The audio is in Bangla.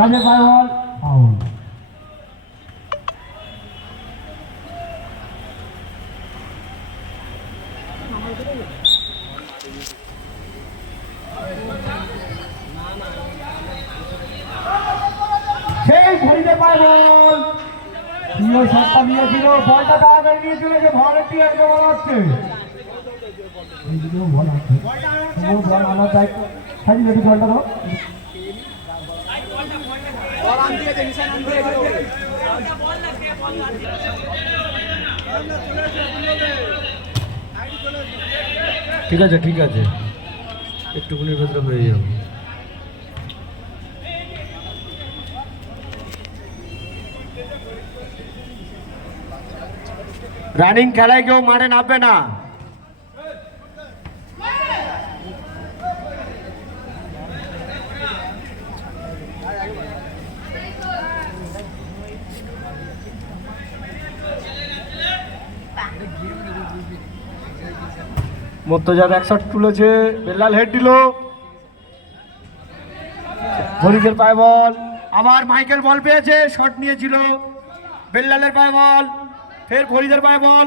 রাজের পায়ে বল ফাউল। সেই ঘড়িতে পায়ে বল প্রিয় শটটা নিয়েছিল, বলটা তাড়াতাড়ি নিয়ে চলেছে, ভলেন্টিয়ারকে বলা হচ্ছে বল আছে বল আনার দায়িত্ব সাজি যদি বলটা দাও। ঠিক আছে ঠিক আছে, একটুকুনির ভেতরে হয়ে যাবে। রানিং খেলায় কেউ মাঠে নামবে না। মর্তজা এক শট তুলেছে, বেল্লাল হেড দিল, ফরিদের পায়ে বল, আবার মাইকেল বল পেয়েছে, শট নিয়েছিল, বেল্লালের পায়ে বল, ফের ফরিদের পায়ে বল,